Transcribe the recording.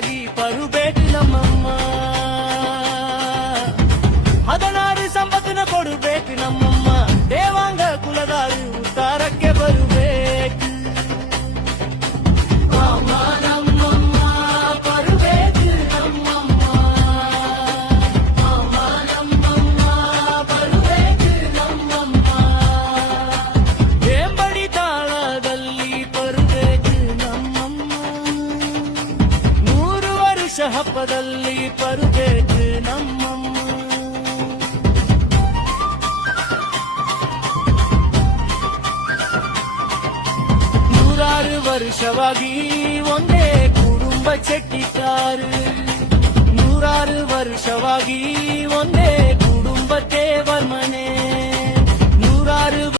ಕುಲದಾಗಿ ಬರುಬೇಕು ನಮ್ಮಮ್ಮ. 16 ಸಂಪತ್ತಿನ ಕೊಡಬೇಕು ನಮ್ಮಮ್ಮ. ದೇವಾಂಗ ಕುಲದಾಗಿ ಉತ್ತಾರಕ್ಕೆ ಬರುಬೇಕು. ಅಮ್ಮ ನಮ್ಮಮ್ಮ ಬರುಬೇಕು ನಮ್ಮಮ್ಮ. ಅಮ್ಮ ನಮ್ಮಮ್ಮ ಬರುಬೇಕು ನಮ್ಮಮ್ಮ. ಏಂಬಡಿ ತಾಳದಲ್ಲಿ ಬರುಬೇಕು ನಮ್ಮಮ್ಮ. 100 ವರುಷ ಹಬ್ಬದಲ್ಲಿ ಬರುಬೇಕು ನಮ್ಮಮ್ಮ. 100 ವರ್ಷವಾಗಿ ಒಂದೇ ಕುಟುಂಬ ಚೆಟ್ಟಿದ್ದಾರೆ. 100 ವರ್ಷವಾಗಿ ಒಂದೇ